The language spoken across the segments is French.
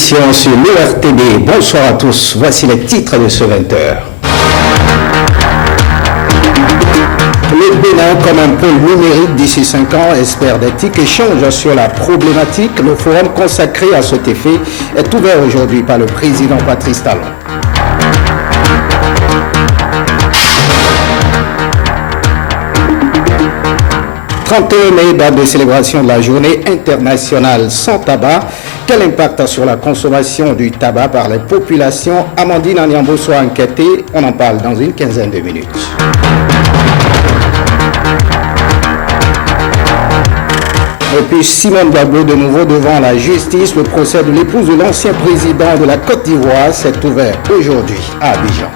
édition sur l'ERTB. Bonsoir à tous, voici les titres de ce 20h. Le Bénin comme un pôle numérique d'ici 5 ans, espère des TIC échange sur la problématique. Le forum consacré à cet effet est ouvert aujourd'hui par le président Patrice Talon. Le 31 mai, date de célébration de la journée internationale sans tabac. Quel impact sur la consommation du tabac par les populations? Amandine Anyambo soit enquêtée. On en parle dans une quinzaine de minutes. Et puis Simone Gbagbo de nouveau devant la justice. Le procès de l'épouse de l'ancien président de la Côte d'Ivoire s'est ouvert aujourd'hui à Abidjan.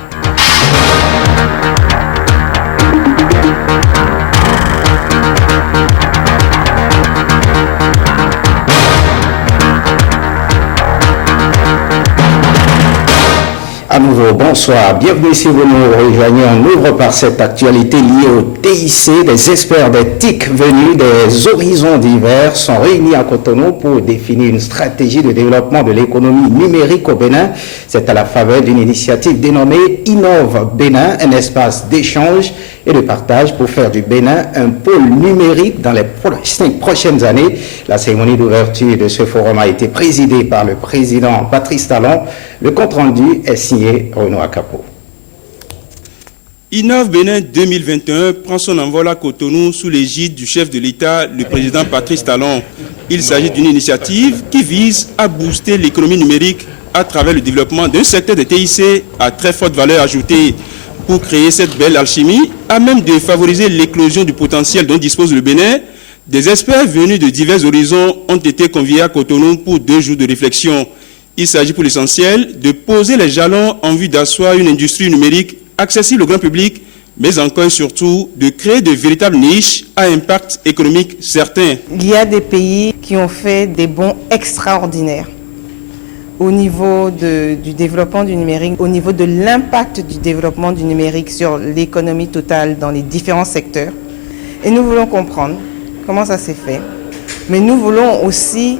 À nouveau, bonsoir, bienvenue si vous nous rejoignez. On ouvre par cette actualité liée au TIC. Des experts des TIC venus des horizons divers sont réunis à Cotonou pour définir une stratégie de développement de l'économie numérique au Bénin. C'est à la faveur d'une initiative dénommée Innove Bénin, un espace d'échange et de partage pour faire du Bénin un pôle numérique dans les 5 prochaines années. La cérémonie d'ouverture de ce forum a été présidée par le président Patrice Talon. Le compte-rendu est signé Renaud Akapo. Innove Bénin 2021 prend son envol à Cotonou sous l'égide du chef de l'État, le président Patrice Talon. Il s'agit d'une initiative qui vise à booster l'économie numérique à travers le développement d'un secteur de TIC à très forte valeur ajoutée. Pour créer cette belle alchimie, à même de favoriser l'éclosion du potentiel dont dispose le Bénin, des experts venus de divers horizons ont été conviés à Cotonou pour 2 jours de réflexion. Il s'agit pour l'essentiel de poser les jalons en vue d'asseoir une industrie numérique accessible au grand public, mais encore et surtout de créer de véritables niches à impact économique certain. Il y a des pays qui ont fait des bonds extraordinaires au niveau du développement du numérique, au niveau de l'impact du développement du numérique sur l'économie totale dans les différents secteurs. Et nous voulons comprendre comment ça s'est fait, mais nous voulons aussi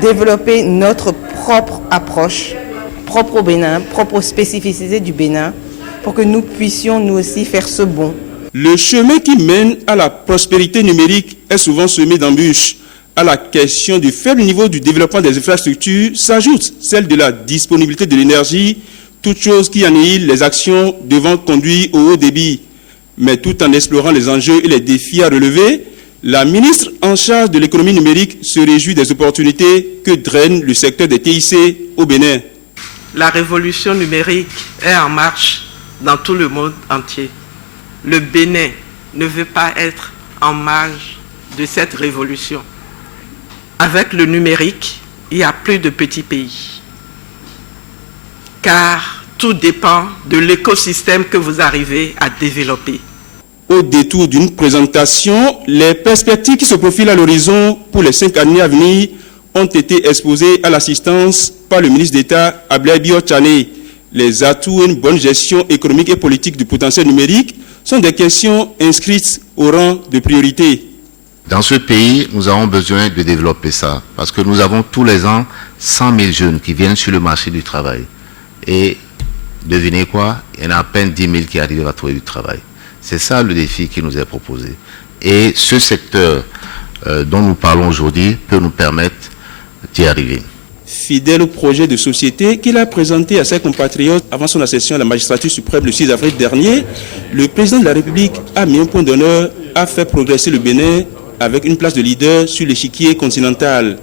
développer notre propre approche, propre au Bénin, propre aux spécificités du Bénin, pour que nous puissions nous aussi faire ce bond. Le chemin qui mène à la prospérité numérique est souvent semé d'embûches. À la question du faible niveau du développement des infrastructures s'ajoute celle de la disponibilité de l'énergie, toute chose qui annihile les actions devant conduire au haut débit. Mais tout en explorant les enjeux et les défis à relever, la ministre en charge de l'économie numérique se réjouit des opportunités que draine le secteur des TIC au Bénin. La révolution numérique est en marche dans tout le monde entier. Le Bénin ne veut pas être en marge de cette révolution. Avec le numérique, il n'y a plus de petits pays. Car tout dépend de l'écosystème que vous arrivez à développer. Au détour d'une présentation, les perspectives qui se profilent à l'horizon pour les 5 années à venir ont été exposées à l'assistance par le ministre d'État Ablaye Biotchane. Les atouts et une bonne gestion économique et politique du potentiel numérique sont des questions inscrites au rang de priorité. Dans ce pays, nous avons besoin de développer ça, parce que nous avons tous les ans 100 000 jeunes qui viennent sur le marché du travail. Et devinez quoi? Il y en a à peine 10 000 qui arrivent à trouver du travail. C'est ça le défi qui nous est proposé. Et ce secteur dont nous parlons aujourd'hui peut nous permettre d'y arriver. Fidèle au projet de société qu'il a présenté à ses compatriotes avant son accession à la magistrature suprême le 6 avril dernier, le président de la République a mis un point d'honneur à faire progresser le Bénin avec une place de leader sur l'échiquier continental.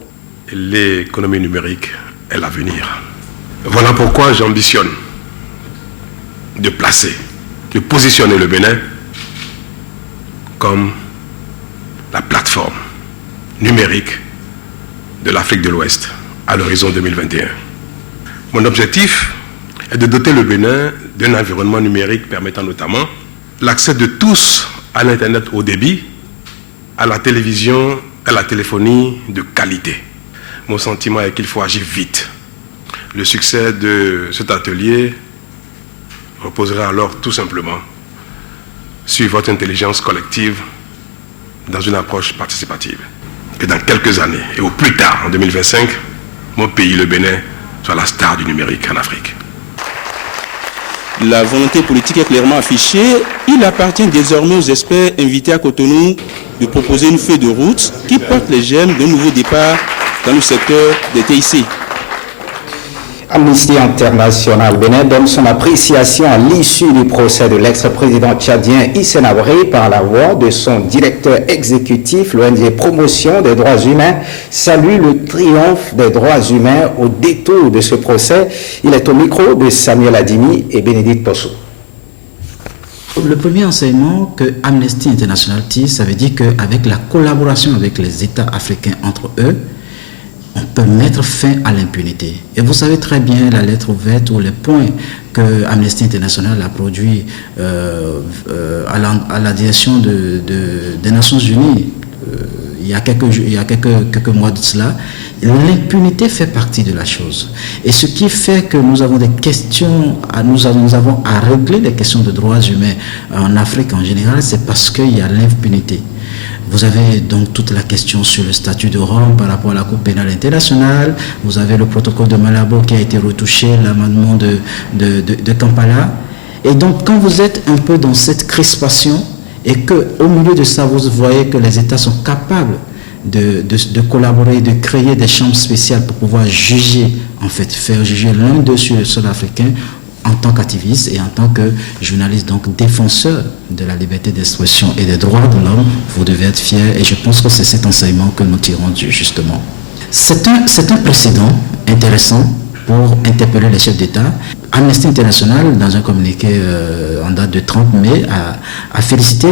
L'économie numérique est l'avenir. Voilà pourquoi j'ambitionne de positionner le Bénin comme la plateforme numérique de l'Afrique de l'Ouest à l'horizon 2021. Mon objectif est de doter le Bénin d'un environnement numérique permettant notamment l'accès de tous à l'Internet haut débit, à la télévision, à la téléphonie de qualité. Mon sentiment est qu'il faut agir vite. Le succès de cet atelier reposera alors tout simplement sur votre intelligence collective dans une approche participative. Et dans quelques années, et au plus tard, en 2025, mon pays, le Bénin, soit la star du numérique en Afrique. La volonté politique est clairement affichée. Il appartient désormais aux experts invités à Cotonou de proposer une feuille de route qui porte les germes d'un nouveau départ dans le secteur des TIC. Amnesty International Bénin donne son appréciation à l'issue du procès de l'ex-président tchadien Hissène Habré par la voix de son directeur exécutif. L'ONG Promotion des droits humains salue le triomphe des droits humains au détour de ce procès. Il est au micro de Samuel Adimi et Bénédicte Posso. Le premier enseignement que Amnesty International tire, ça veut dire qu'avec la collaboration avec les États africains entre eux, on peut mettre fin à l'impunité. Et vous savez très bien la lettre ouverte ou les points que Amnesty International a produits à la direction des Nations Unies il y a quelques mois de cela. L'impunité fait partie de la chose. Et ce qui fait que nous avons des questions, nous avons à régler les questions de droits humains en Afrique en général, c'est parce qu'il y a l'impunité. Vous avez donc toute la question sur le statut de Rome par rapport à la Cour pénale internationale. Vous avez le protocole de Malabo qui a été retouché, l'amendement de Kampala. Et donc, quand vous êtes un peu dans cette crispation et qu'au milieu de ça, vous voyez que les États sont capables de collaborer, de créer des chambres spéciales pour pouvoir juger, en fait, faire juger l'un d'eux sur le sol africain, en tant qu'activiste et en tant que journaliste, donc défenseur de la liberté d'expression et des droits de l'homme, vous devez être fiers et je pense que c'est cet enseignement que nous tirons justement. C'est un précédent intéressant pour interpeller les chefs d'État. Amnesty International, dans un communiqué en date de 30 mai, a félicité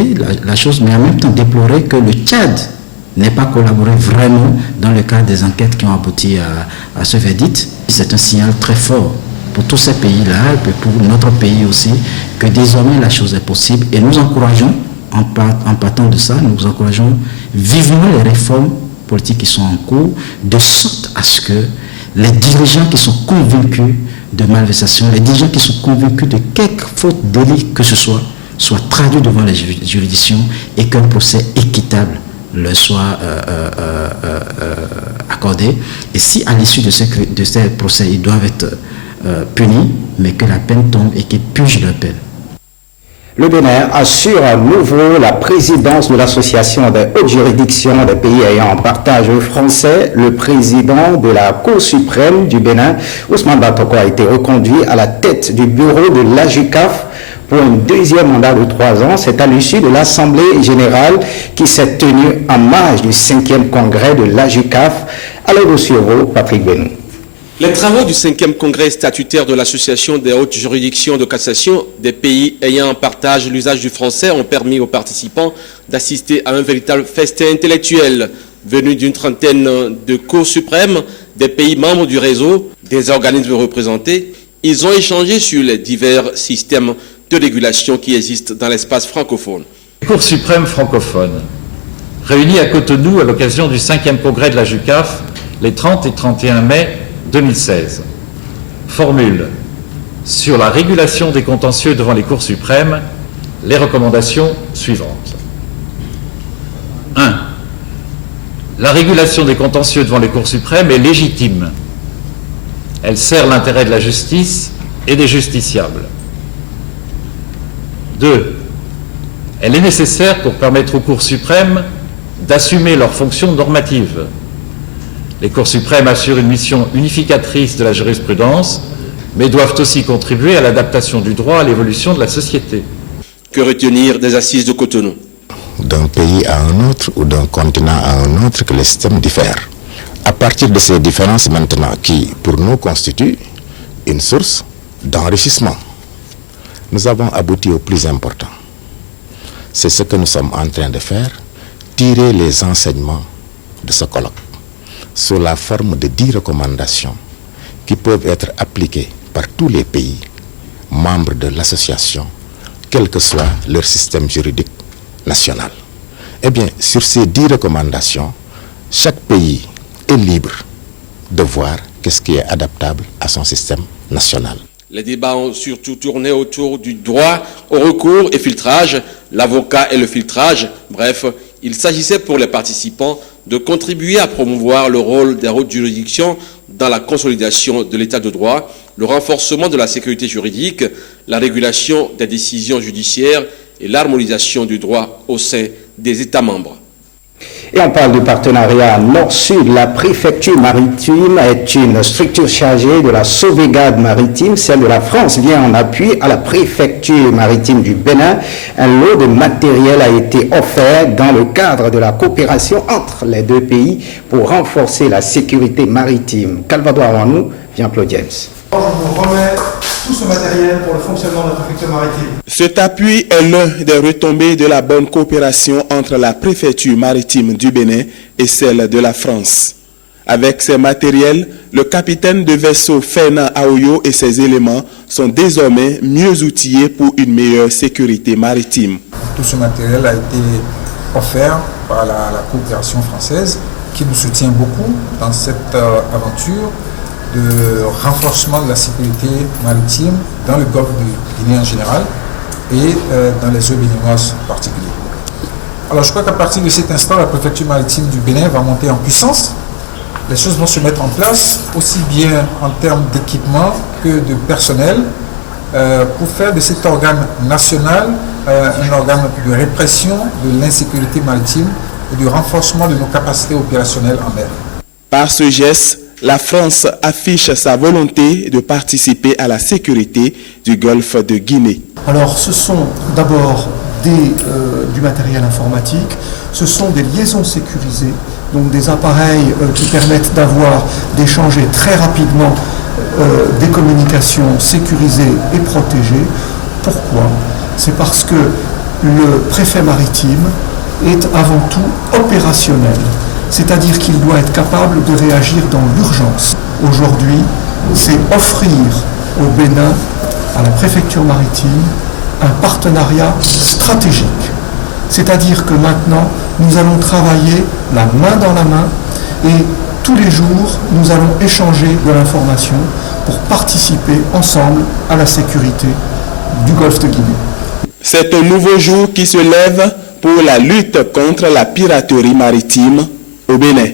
la chose, mais en même temps déploré que le Tchad n'ait pas collaboré vraiment dans le cadre des enquêtes qui ont abouti à ce verdict. C'est un signal très fort pour tous ces pays-là, et pour notre pays aussi, que désormais la chose est possible. Et nous encourageons, en partant de ça, nous encourageons vivement les réformes politiques qui sont en cours, de sorte à ce que les dirigeants qui sont convaincus de malversation, les dirigeants qui sont convaincus de quelque faute, délit que ce soit, soient traduits devant les juridictions et qu'un procès équitable leur soit accordé. Et si à l'issue de ces procès, ils doivent être punis, mais que la peine tombe et qu'ils purgent leur peine. Le Bénin assure à nouveau la présidence de l'association des hautes juridictions des pays ayant en partage français. Le président de la Cour suprême du Bénin, Ousmane Batoko, a été reconduit à la tête du bureau de l'AJUCAF pour un deuxième mandat de 3 ans. C'est à l'issue de l'Assemblée générale qui s'est tenue en marge du 5e congrès de l'AJUCAF. Alors au Sureau, Patrick Benou. Les travaux du 5e congrès statutaire de l'Association des hautes juridictions de cassation des pays ayant en partage l'usage du français ont permis aux participants d'assister à un véritable festin intellectuel venu d'une trentaine de cours suprêmes des pays membres du réseau, des organismes représentés. Ils ont échangé sur les divers systèmes de régulation qui existent dans l'espace francophone. Cour suprême francophone, réunie à Cotonou à l'occasion du 5e congrès de la JUCAF, les 30 et 31 mai 2016. Formule sur la régulation des contentieux devant les cours suprêmes les recommandations suivantes. 1. La régulation des contentieux devant les cours suprêmes est légitime. Elle sert l'intérêt de la justice et des justiciables. 2. Elle est nécessaire pour permettre aux cours suprêmes d'assumer leurs fonctions normatives. Les cours suprêmes assurent une mission unificatrice de la jurisprudence, mais doivent aussi contribuer à l'adaptation du droit à l'évolution de la société. Que retenir des assises de Cotonou? D'un pays à un autre ou d'un continent à un autre que les systèmes diffèrent. À partir de ces différences maintenant qui, pour nous, constituent une source d'enrichissement, nous avons abouti au plus important. C'est ce que nous sommes en train de faire, tirer les enseignements de ce colloque sous la forme de 10 recommandations qui peuvent être appliquées par tous les pays membres de l'association, quel que soit leur système juridique national. Eh bien, sur ces 10 recommandations, chaque pays est libre de voir qu'est-ce qui est adaptable à son système national. Les débats ont surtout tourné autour du droit au recours et filtrage, l'avocat et le filtrage. Bref, il s'agissait pour les participants de contribuer à promouvoir le rôle des hautes juridictions dans la consolidation de l'état de droit, le renforcement de la sécurité juridique, la régulation des décisions judiciaires et l'harmonisation du droit au sein des États membres. Et on parle du partenariat Nord-Sud. La préfecture maritime est une structure chargée de la sauvegarde maritime. Celle de la France vient en appui à la préfecture maritime du Bénin. Un lot de matériel a été offert dans le cadre de la coopération entre les deux pays pour renforcer la sécurité maritime. Calvadois Wanou, Jean-Claude James. Je vous remets tout ce matériel pour le fonctionnement de la préfecture maritime. Cet appui est l'un des retombées de la bonne coopération entre la préfecture maritime du Bénin et celle de la France. Avec ces matériels, le capitaine de vaisseau Fernand Aoyo et ses éléments sont désormais mieux outillés pour une meilleure sécurité maritime. Tout ce matériel a été offert par la coopération française qui nous soutient beaucoup dans cette aventure de renforcement de la sécurité maritime dans le golfe de Guinée en général et dans les eaux béninoises en particulier. Alors je crois qu'à partir de cet instant, la préfecture maritime du Bénin va monter en puissance. Les choses vont se mettre en place, aussi bien en termes d'équipement que de personnel, pour faire de cet organe national un organe de répression de l'insécurité maritime et de renforcement de nos capacités opérationnelles en mer. Par ce geste, la France affiche sa volonté de participer à la sécurité du golfe de Guinée. Alors ce sont d'abord du matériel informatique, ce sont des liaisons sécurisées, donc des appareils qui permettent d'échanger très rapidement des communications sécurisées et protégées. Pourquoi ? C'est parce que le préfet maritime est avant tout opérationnel. C'est-à-dire qu'il doit être capable de réagir dans l'urgence. Aujourd'hui, c'est offrir au Bénin, à la préfecture maritime, un partenariat stratégique. C'est-à-dire que maintenant, nous allons travailler la main dans la main et tous les jours, nous allons échanger de l'information pour participer ensemble à la sécurité du golfe de Guinée. C'est un nouveau jour qui se lève pour la lutte contre la piraterie maritime au Bénin.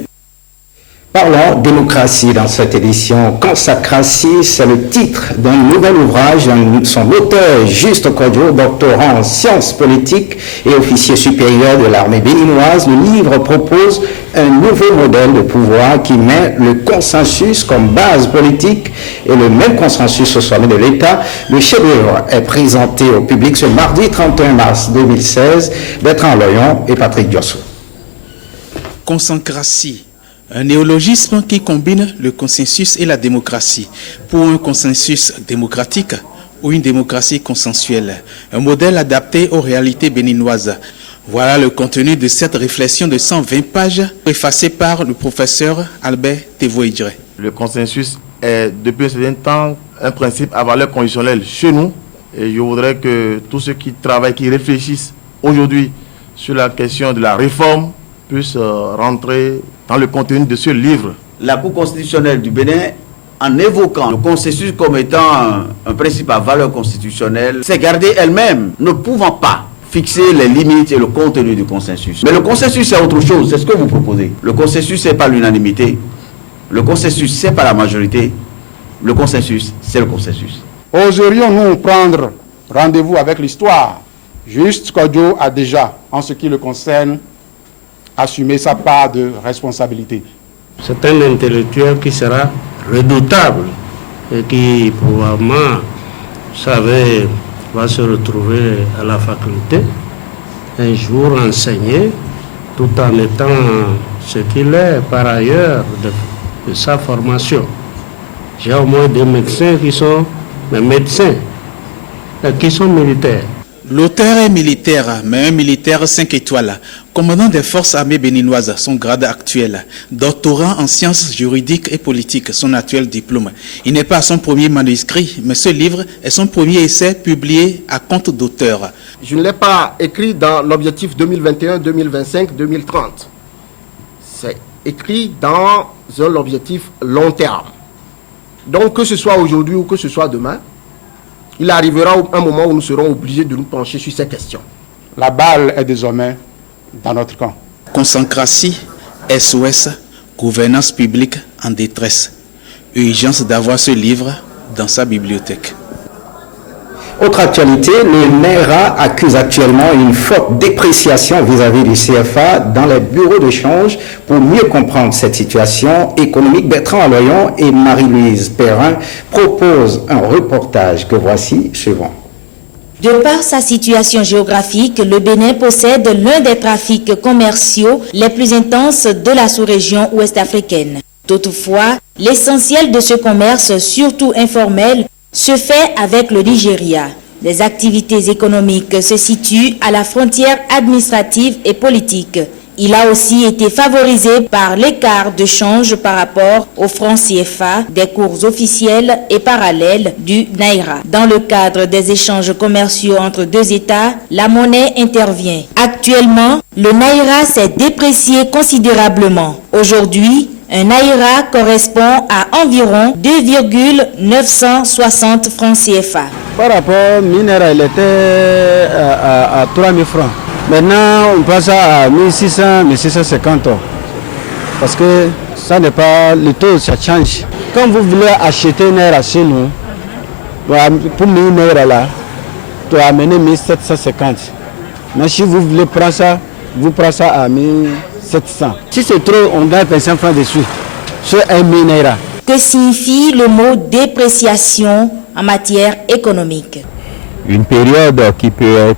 Parlons démocratie dans cette édition. Consacratie, c'est le titre d'un nouvel ouvrage. Son auteur, Juste Kodjo, doctorant en sciences politiques et officier supérieur de l'armée béninoise, le livre propose un nouveau modèle de pouvoir qui met le consensus comme base politique et le même consensus au sommet de l'État. Le chef-d'œuvre est présenté au public ce mardi 31 mars 2016. Bertrand Loyon et Patrick Diosso. Consacratie. Un néologisme qui combine le consensus et la démocratie. Pour un consensus démocratique ou une démocratie consensuelle. Un modèle adapté aux réalités béninoises. Voilà le contenu de cette réflexion de 120 pages préfacée par le professeur Albert Tevoidre. Le consensus est depuis un certain temps un principe à valeur conditionnelle chez nous. Et je voudrais que tous ceux qui travaillent, qui réfléchissent aujourd'hui sur la question de la réforme puissent rentrer dans le contenu de ce livre. La Cour constitutionnelle du Bénin, en évoquant le consensus comme étant un principe à valeur constitutionnelle, s'est gardée elle-même, ne pouvant pas fixer les limites et le contenu du consensus. Mais le consensus, c'est autre chose, c'est ce que vous proposez. Le consensus, c'est pas l'unanimité. Le consensus, c'est pas la majorité. Le consensus, c'est le consensus. Oserions-nous prendre rendez-vous avec l'histoire? Juste Kodjo a déjà, en ce qui le concerne, assumer sa part de responsabilité. C'est un intellectuel qui sera redoutable et qui probablement, vous savez, va se retrouver à la faculté, un jour enseigner, tout en étant ce qu'il est par ailleurs de sa formation. J'ai au moins des médecins qui sont des médecins et qui sont militaires. L'auteur est militaire, mais un militaire 5 étoiles, commandant des forces armées béninoises, son grade actuel, doctorant en sciences juridiques et politiques, son actuel diplôme. Il n'est pas son premier manuscrit, mais ce livre est son premier essai publié à compte d'auteur. Je ne l'ai pas écrit dans l'objectif 2021, 2025, 2030. C'est écrit dans un objectif long terme. Donc que ce soit aujourd'hui ou que ce soit demain, il arrivera un moment où nous serons obligés de nous pencher sur ces questions. La balle est désormais dans notre camp. Consacratie, SOS, gouvernance publique en détresse. Urgence d'avoir ce livre dans sa bibliothèque. Autre actualité, le Naira accuse actuellement une forte dépréciation vis-à-vis du CFA dans les bureaux de change. Pour mieux comprendre cette situation économique, Bertrand Aloyon et Marie-Louise Perrin proposent un reportage que voici suivant. De par sa situation géographique, le Bénin possède l'un des trafics commerciaux les plus intenses de la sous-région ouest-africaine. Toutefois, l'essentiel de ce commerce, surtout informel, se fait avec le Nigeria. Les activités économiques se situent à la frontière administrative et politique. Il a aussi été favorisé par l'écart de change par rapport au franc CFA, des cours officiels et parallèles du Naira. Dans le cadre des échanges commerciaux entre deux États, la monnaie intervient. Actuellement, le Naira s'est déprécié considérablement. Aujourd'hui, un Naira correspond à environ 2,960 francs CFA. Par rapport au Naira, il était à 3 000 francs. Maintenant, on passe à 1600, 1650. Parce que ça n'est pas le taux, ça change. Quand vous voulez acheter un Naira chez nous, pour 1000 Naira là, tu as amené 1750. Mais si vous voulez prendre ça, vous prenez ça à 1700. Si c'est trop, on gagne 25 francs dessus. C'est 1 000 Naira. Que signifie le mot dépréciation en matière économique? Une période qui peut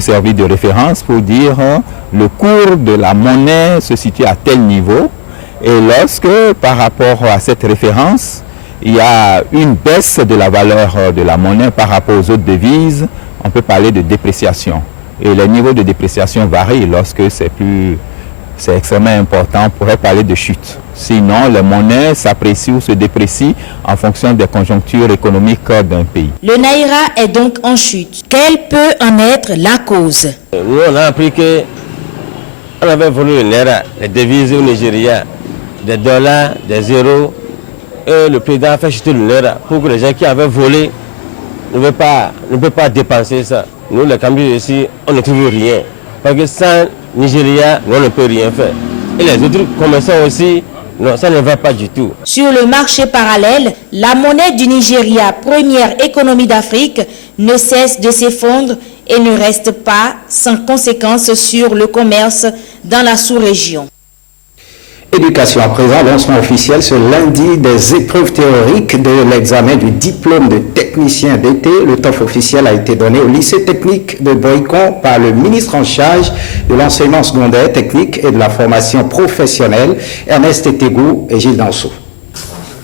servir de référence pour dire le cours de la monnaie se situe à tel niveau, et lorsque par rapport à cette référence il y a une baisse de la valeur de la monnaie par rapport aux autres devises, on peut parler de dépréciation. Et les niveaux de dépréciation varient. Lorsque c'est extrêmement important, on pourrait parler de chute. Sinon, les monnaies s'apprécient ou se déprécient en fonction des conjonctures économiques d'un pays. Le Naira est donc en chute. Quelle peut en être la cause? Nous, on a appris qu'on avait volé le Naira, les devises au Nigeria, des dollars, des euros, et le président a fait chuter le Naira pour que les gens qui avaient volé ne peuvent pas dépenser ça. Nous, les Camerounais ici, on ne trouve rien. Parce que sans Nigeria, on ne peut rien faire. Et les autres commerçants aussi, non, ça ne va pas du tout. Sur le marché parallèle, la monnaie du Nigeria, première économie d'Afrique, ne cesse de s'effondrer et ne reste pas sans conséquences sur le commerce dans la sous-région. Éducation à présent, lancement officiel ce lundi des épreuves théoriques de l'examen du diplôme de technicien d'été. Le TOEFL officiel a été donné au lycée technique de Boycon par le ministre en charge de l'enseignement secondaire, technique et de la formation professionnelle, Ernest Etegou et Gilles Danso.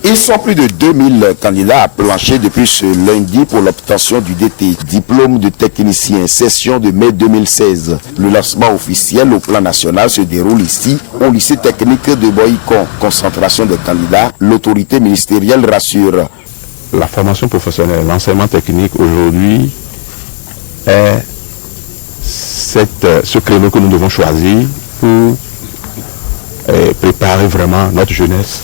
Ils sont plus de 2000 candidats à plancher depuis ce lundi pour l'obtention du DT, diplôme de technicien, session de mai 2016. Le lancement officiel au plan national se déroule ici, au lycée technique de Boycon. Concentration des candidats, l'autorité ministérielle rassure. La formation professionnelle, l'enseignement technique aujourd'hui est ce créneau que nous devons choisir pour préparer vraiment notre jeunesse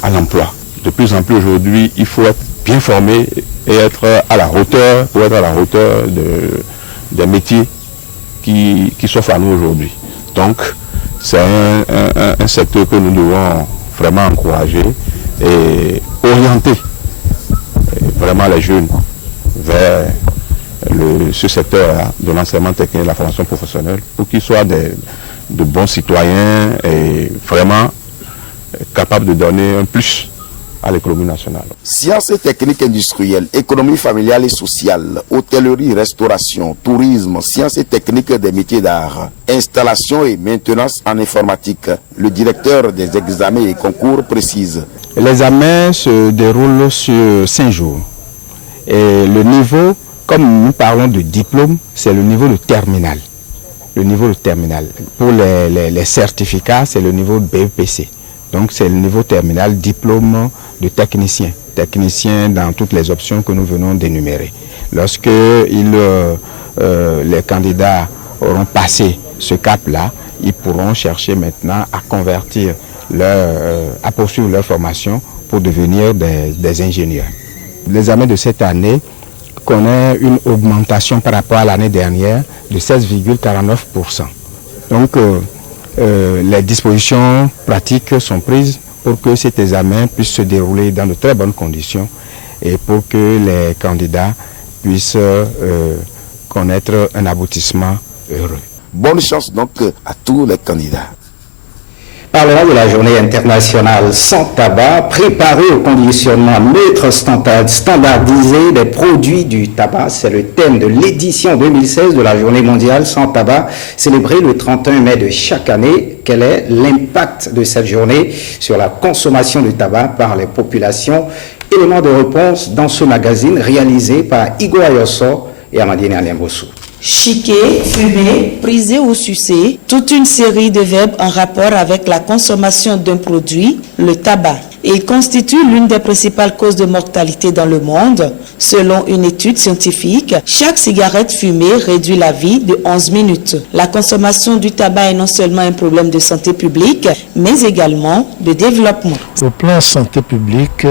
à l'emploi. De plus en plus aujourd'hui, il faut être bien formé et être à la hauteur, pour être à la hauteur des métiers qui s'offrent à nous aujourd'hui. Donc, c'est un secteur que nous devons vraiment encourager et orienter vraiment les jeunes vers ce secteur de l'enseignement technique et de la formation professionnelle pour qu'ils soient de bons citoyens et vraiment capable de donner un plus à l'économie nationale. Sciences et techniques industrielles, économie familiale et sociale, hôtellerie, restauration, tourisme, sciences et techniques des métiers d'art, installation et maintenance en informatique. Le directeur des examens et concours précise. L'examen se déroule sur 5 jours. Et le niveau, comme nous parlons de diplôme, c'est le niveau de terminal. Le niveau de terminal. Pour les certificats, c'est le niveau de BEPC. Donc c'est le niveau terminal, diplôme de technicien. Technicien dans toutes les options que nous venons d'énumérer. Lorsque les candidats auront passé ce cap-là, ils pourront chercher maintenant à convertir à poursuivre leur formation pour devenir des ingénieurs. L'examen de cette année connaît une augmentation par rapport à l'année dernière de 16,49%. Donc les dispositions pratiques sont prises pour que cet examen puisse se dérouler dans de très bonnes conditions et pour que les candidats puissent connaître un aboutissement heureux. Bonne chance donc à tous les candidats. Parlons de la journée internationale sans tabac, préparer au conditionnement neutre standardisé des produits du tabac. C'est le thème de l'édition 2016 de la journée mondiale sans tabac, célébrée le 31 mai de chaque année. Quel est l'impact de cette journée sur la consommation de tabac par les populations? Élément de réponse dans ce magazine réalisé par Igor Ayosso et Amandine Aliambossou. Chiquer, fumer, priser ou sucer, toute une série de verbes en rapport avec la consommation d'un produit, le tabac. Il constitue l'une des principales causes de mortalité dans le monde. Selon une étude scientifique, chaque cigarette fumée réduit la vie de 11 minutes. La consommation du tabac est non seulement un problème de santé publique, mais également de développement. Au plan santé publique,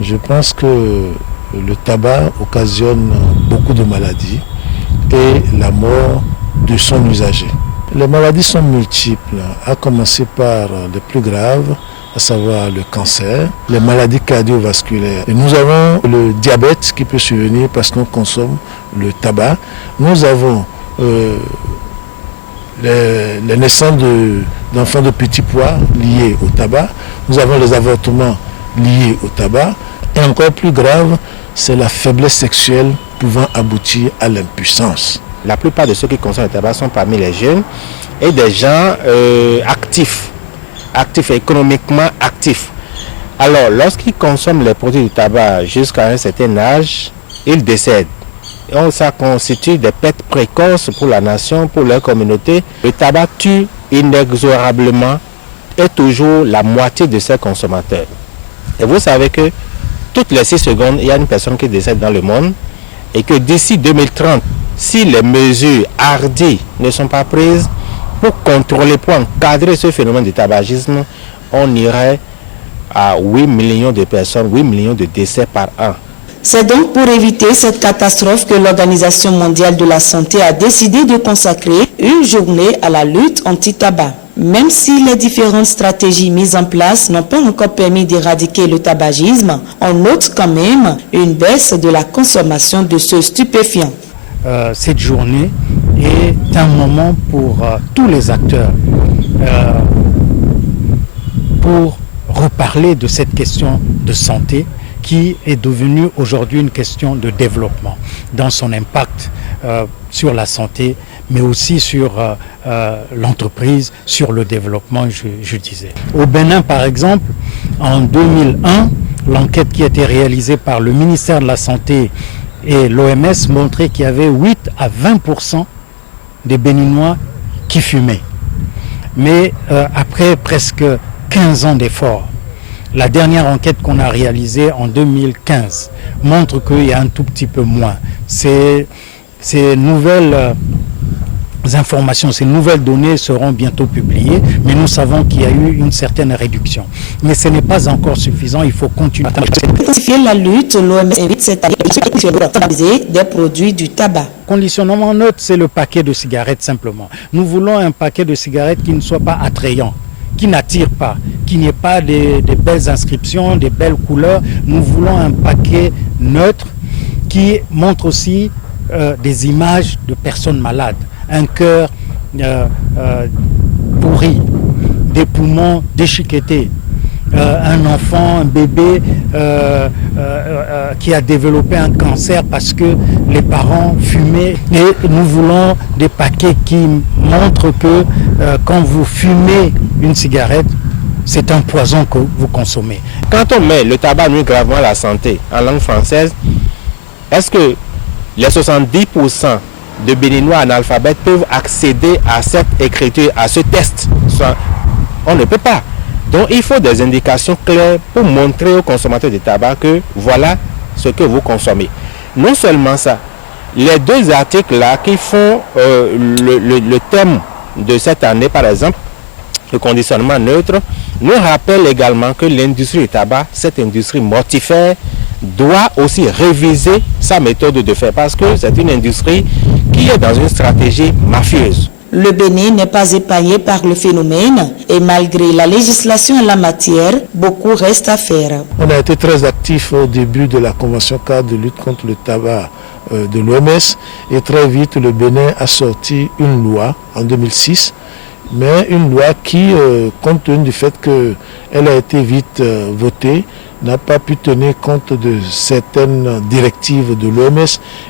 je pense que le tabac occasionne beaucoup de maladies et la mort de son usager. Les maladies sont multiples, à commencer par les plus graves, à savoir le cancer, les maladies cardiovasculaires. Et nous avons le diabète qui peut survenir parce qu'on consomme le tabac. Nous avons les naissances d'enfants de petits poids liés au tabac. Nous avons les avortements liés au tabac. Et encore plus grave, c'est la faiblesse sexuelle pouvant aboutir à l'impuissance. La plupart de ceux qui consomment le tabac sont parmi les jeunes et des gens actifs, économiquement actifs. Alors, lorsqu'ils consomment les produits du tabac jusqu'à un certain âge, ils décèdent. Donc, ça constitue des pertes précoces pour la nation, pour leur communauté. Le tabac tue inexorablement et toujours la moitié de ses consommateurs. Et vous savez que toutes les 6 secondes, il y a une personne qui décède dans le monde et que d'ici 2030, si les mesures hardies ne sont pas prises pour contrôler, pour encadrer ce phénomène de tabagisme, on irait à 8 millions de personnes, 8 millions de décès par an. C'est donc pour éviter cette catastrophe que l'Organisation mondiale de la santé a décidé de consacrer une journée à la lutte anti-tabac. Même si les différentes stratégies mises en place n'ont pas encore permis d'éradiquer le tabagisme, on note quand même une baisse de la consommation de ce stupéfiant. Cette journée est un moment pour tous les acteurs pour reparler de cette question de santé qui est devenue aujourd'hui une question de développement dans son impact sur la santé, mais aussi sur l'entreprise, sur le développement, je disais. Au Bénin, par exemple, en 2001, l'enquête qui a été réalisée par le ministère de la Santé et l'OMS montrait qu'il y avait 8 à 20% des Béninois qui fumaient. Mais après presque 15 ans d'efforts, la dernière enquête qu'on a réalisée en 2015 montre qu'il y a un tout petit peu moins. Ces nouvelles informations, ces nouvelles données seront bientôt publiées, mais nous savons qu'il y a eu une certaine réduction. Mais ce n'est pas encore suffisant, il faut continuer. Pour intensifier la lutte, l'OMS invite cette année à des produits du tabac. Conditionnement neutre, c'est le paquet de cigarettes simplement. Nous voulons un paquet de cigarettes qui ne soit pas attrayant, qui n'attire pas, qui n'ait pas des belles inscriptions, des belles couleurs. Nous voulons un paquet neutre qui montre aussi des images de personnes malades, un cœur pourri, des poumons déchiquetés, un enfant, un bébé qui a développé un cancer parce que les parents fumaient. Et nous voulons des paquets qui montrent que quand vous fumez une cigarette, c'est un poison que vous consommez. Quand on met le tabac nuit gravement à la santé en langue française, est-ce que les 70% de Béninois analphabètes peuvent accéder à cette écriture, à ce test? On ne peut pas. Donc il faut des indications claires pour montrer aux consommateurs de tabac que voilà ce que vous consommez. Non seulement ça, les 2 articles-là qui font le thème de cette année, par exemple, le conditionnement neutre, nous rappellent également que l'industrie du tabac, cette industrie mortifère, doit aussi réviser sa méthode de faire parce que c'est une industrie qui est dans une stratégie mafieuse. Le Bénin n'est pas épargné par le phénomène et malgré la législation en la matière, beaucoup reste à faire. On a été très actifs au début de la Convention cadre de lutte contre le tabac de l'OMS et très vite le Bénin a sorti une loi en 2006, mais une loi qui, compte tenu du fait qu'elle a été vite votée, n'a pas pu tenir compte de certaines directives de l'OMS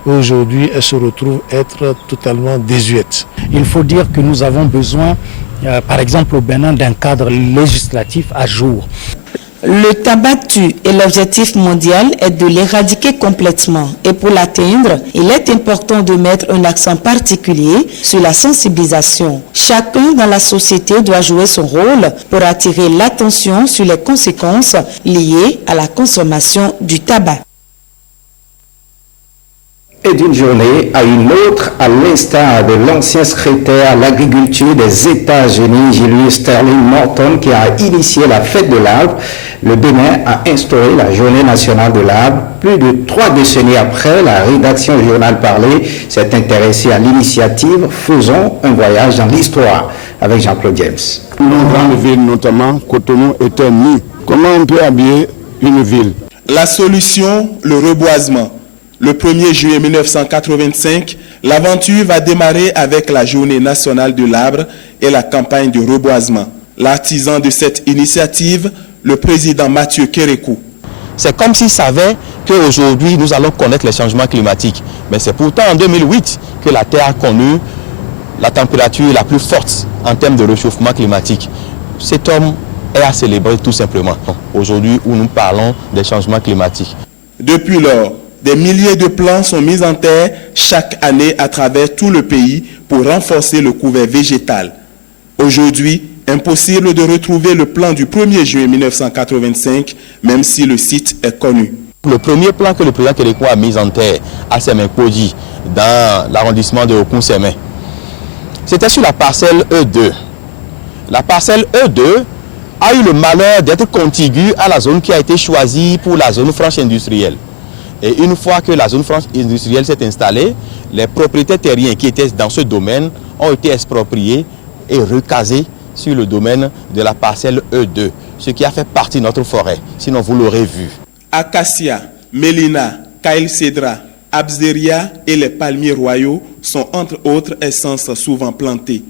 et aujourd'hui elle se retrouve être totalement désuète. Il faut dire que nous avons besoin, par exemple au Bénin, d'un cadre législatif à jour. Le tabac tue et l'objectif mondial est de l'éradiquer complètement. Et pour l'atteindre, il est important de mettre un accent particulier sur la sensibilisation. Chacun dans la société doit jouer son rôle pour attirer l'attention sur les conséquences liées à la consommation du tabac. Et d'une journée à une autre, à l'instar de l'ancien secrétaire à l'agriculture des États-Unis, Julius Sterling Morton, qui a initié la fête de l'arbre, le Bénin a instauré la journée nationale de l'arbre. Plus de 3 décennies après, la rédaction du journal Parler s'est intéressée à l'initiative. Faisons un voyage dans l'histoire avec Jean-Claude James. Nos grandes villes, notamment Cotonou, étaient nues. Comment on peut habiller une ville? La solution, le reboisement. Le 1er juillet 1985, l'aventure va démarrer avec la Journée nationale de l'arbre et la campagne de reboisement. L'artisan de cette initiative, le président Mathieu Kérékou. C'est comme s'il savait qu'aujourd'hui nous allons connaître les changements climatiques. Mais c'est pourtant en 2008 que la Terre a connu la température la plus forte en termes de réchauffement climatique. Cet homme est à célébrer tout simplement. Aujourd'hui où nous parlons des changements climatiques. Depuis lors, des milliers de plants sont mis en terre chaque année à travers tout le pays pour renforcer le couvert végétal. Aujourd'hui, impossible de retrouver le plan du 1er juillet 1985, même si le site est connu. Le premier plan que le président Kérékou a mis en terre à Sémé-Kodi, dans l'arrondissement de Okun-Sémé, c'était sur la parcelle E2. La parcelle E2 a eu le malheur d'être contiguë à la zone qui a été choisie pour la zone franche industrielle. Et une fois que la zone franche industrielle s'est installée, les propriétaires terriens qui étaient dans ce domaine ont été expropriés et recasés sur le domaine de la parcelle E2, ce qui a fait partie de notre forêt, sinon vous l'aurez vu. Acacia, Mélina, Caïl Cédra, Abzeria et les palmiers royaux sont entre autres essences souvent plantées.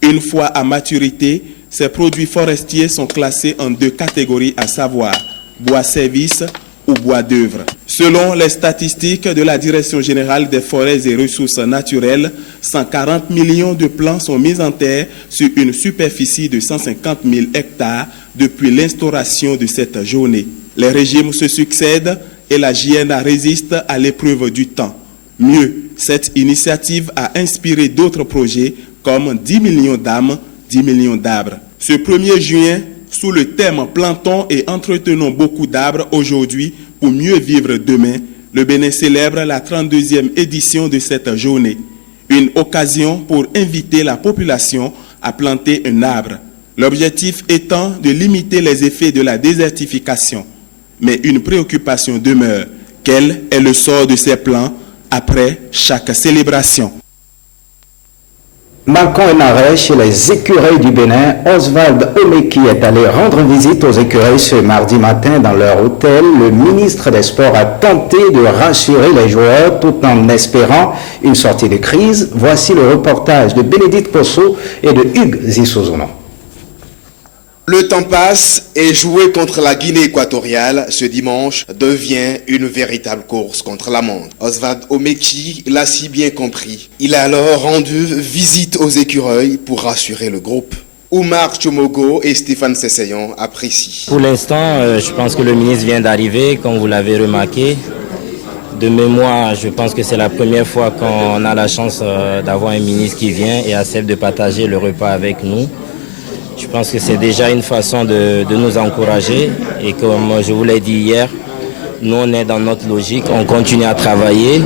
Une fois à maturité, ces produits forestiers sont classés en 2 catégories, à savoir bois service ou bois d'œuvre. Selon les statistiques de la Direction générale des forêts et ressources naturelles, 140 millions de plants sont mis en terre sur une superficie de 150 000 hectares depuis l'instauration de cette journée. Les régimes se succèdent et la JNA résiste à l'épreuve du temps. Mieux, cette initiative a inspiré d'autres projets comme 10 millions d'âmes, 10 millions d'arbres. Ce 1er juin, sous le thème « Plantons et entretenons beaucoup d'arbres aujourd'hui pour mieux vivre demain », le Bénin célèbre la 32e édition de cette journée. Une occasion pour inviter la population à planter un arbre. L'objectif étant de limiter les effets de la désertification. Mais une préoccupation demeure. Quel est le sort de ces plants après chaque célébration? Marquant un arrêt chez les écureuils du Bénin, Oswald Omeki est allé rendre visite aux écureuils ce mardi matin dans leur hôtel. Le ministre des Sports a tenté de rassurer les joueurs tout en espérant une sortie de crise. Voici le reportage de Bénédicte Posso et de Hugues Zissozono. Le temps passe et jouer contre la Guinée équatoriale ce dimanche devient une véritable course contre la montre. Oswald Omeki l'a si bien compris. Il a alors rendu visite aux écureuils pour rassurer le groupe. Oumar Chomogo et Stéphane Sessayon apprécient. Pour l'instant, je pense que le ministre vient d'arriver, comme vous l'avez remarqué. De mémoire, je pense que c'est la première fois qu'on a la chance d'avoir un ministre qui vient et accepte de partager le repas avec nous. Je pense que c'est déjà une façon de nous encourager et comme je vous l'ai dit hier, nous on est dans notre logique, on continue à travailler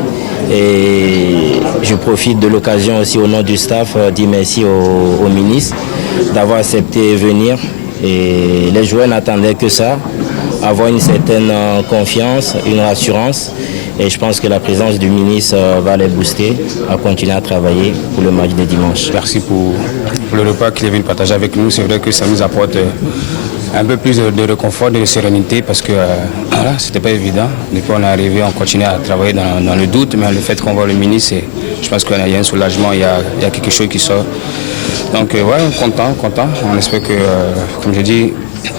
et je profite de l'occasion aussi au nom du staff dire merci au ministre d'avoir accepté de venir et les joueurs n'attendaient que ça, avoir une certaine confiance, une rassurance Et je pense que la présence du ministre va les booster à continuer à travailler pour le match de dimanche. Merci pour le repas qu'il est venu partager avec nous. C'est vrai que ça nous apporte un peu plus de réconfort, de sérénité parce que voilà, c'était pas évident. Depuis on est arrivé, on continue à travailler dans le doute, mais le fait qu'on voit le ministre, je pense qu'il y a un soulagement, il y a quelque chose qui sort. Donc ouais, content. On espère que, comme je dis,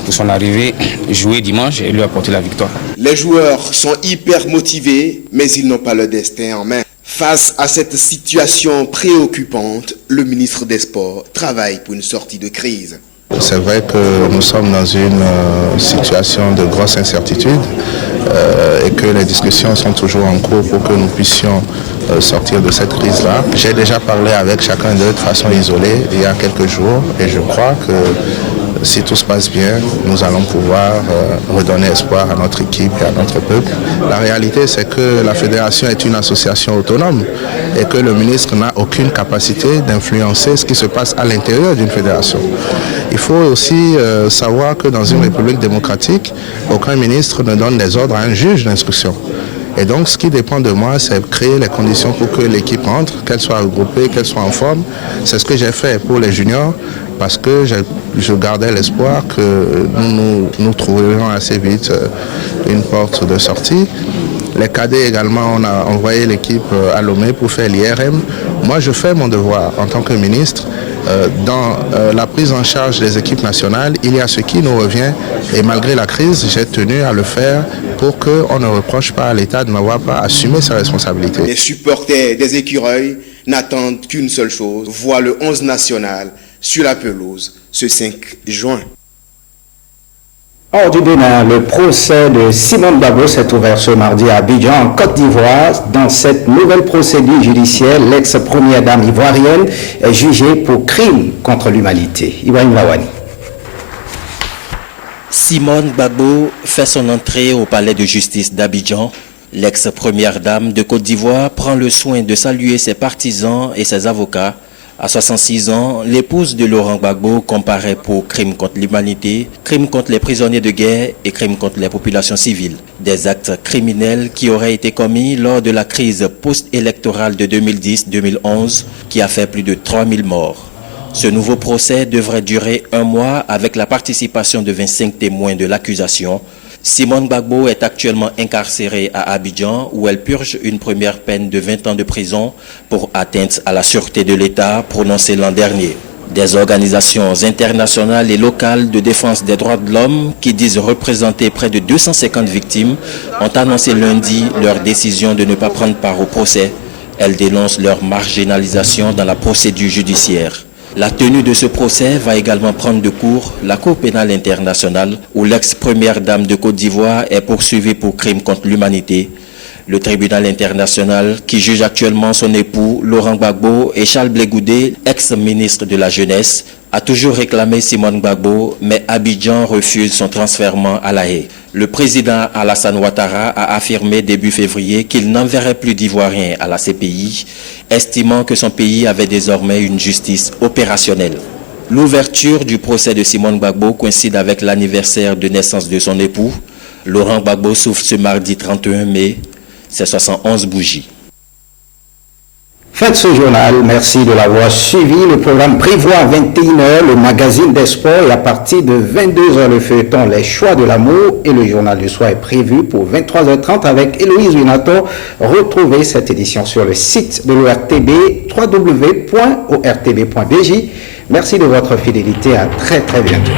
pour son arrivée, jouer dimanche et lui apporter la victoire. Les joueurs sont hyper motivés, mais ils n'ont pas le destin en main. Face à cette situation préoccupante, le ministre des Sports travaille pour une sortie de crise. C'est vrai que nous sommes dans une situation de grosse incertitude et que les discussions sont toujours en cours pour que nous puissions sortir de cette crise-là. J'ai déjà parlé avec chacun d'eux de façon isolée il y a quelques jours et je crois que si tout se passe bien, nous allons pouvoir redonner espoir à notre équipe et à notre peuple. La réalité, c'est que la fédération est une association autonome et que le ministre n'a aucune capacité d'influencer ce qui se passe à l'intérieur d'une fédération. Il faut aussi savoir que dans une république démocratique, aucun ministre ne donne des ordres à un juge d'instruction. Et donc, ce qui dépend de moi, c'est créer les conditions pour que l'équipe entre, qu'elle soit regroupée, qu'elle soit en forme. C'est ce que j'ai fait pour les juniors, parce que je gardais l'espoir que nous trouverions assez vite une porte de sortie. Les cadets également, on a envoyé l'équipe à Lomé pour faire l'IRM. Moi, je fais mon devoir en tant que ministre. Dans la prise en charge des équipes nationales, il y a ce qui nous revient et malgré la crise, j'ai tenu à le faire pour qu'on ne reproche pas à l'État de n'avoir pas assumé ses responsabilités. Les supporters des Écureuils n'attendent qu'une seule chose, voir le 11 national sur la pelouse ce 5 juin. Hors du Bénin, le procès de Simone Gbagbo s'est ouvert ce mardi à Abidjan, en Côte d'Ivoire. Dans cette nouvelle procédure judiciaire, l'ex-première dame ivoirienne est jugée pour crime contre l'humanité. Ibrahim Lawani. Simone Gbagbo fait son entrée au palais de justice d'Abidjan. L'ex-première dame de Côte d'Ivoire prend le soin de saluer ses partisans et ses avocats. À 66 ans, l'épouse de Laurent Gbagbo comparaît pour crime contre l'humanité, crime contre les prisonniers de guerre et crime contre les populations civiles. Des actes criminels qui auraient été commis lors de la crise post-électorale de 2010-2011 qui a fait plus de 3000 morts. Ce nouveau procès devrait durer 1 mois avec la participation de 25 témoins de l'accusation. Simone Gbagbo est actuellement incarcérée à Abidjan où elle purge une première peine de 20 ans de prison pour atteinte à la sûreté de l'État prononcée l'an dernier. Des organisations internationales et locales de défense des droits de l'homme qui disent représenter près de 250 victimes ont annoncé lundi leur décision de ne pas prendre part au procès. Elles dénoncent leur marginalisation dans la procédure judiciaire. La tenue de ce procès va également prendre de court la Cour pénale internationale où l'ex-première dame de Côte d'Ivoire est poursuivie pour crime contre l'humanité. Le tribunal international qui juge actuellement son époux Laurent Gbagbo et Charles Blé Goudé, ex-ministre de la Jeunesse, a toujours réclamé Simone Gbagbo, mais Abidjan refuse son transfèrement à La Haye. Le président Alassane Ouattara a affirmé début février qu'il n'enverrait plus d'Ivoiriens à la CPI, estimant que son pays avait désormais une justice opérationnelle. L'ouverture du procès de Simone Gbagbo coïncide avec l'anniversaire de naissance de son époux. Laurent Gbagbo souffle ce mardi 31 mai. C'est 71 bougies. Fin de ce journal, merci de l'avoir suivi. Le programme prévoit à 21h le magazine des sports et à partir de 22h le feuilleton Les choix de l'amour et le journal du soir est prévu pour 23h30 avec Héloïse Winato. Retrouvez cette édition sur le site de l'ORTB www.ortb.bj. Merci de votre fidélité, à très bientôt.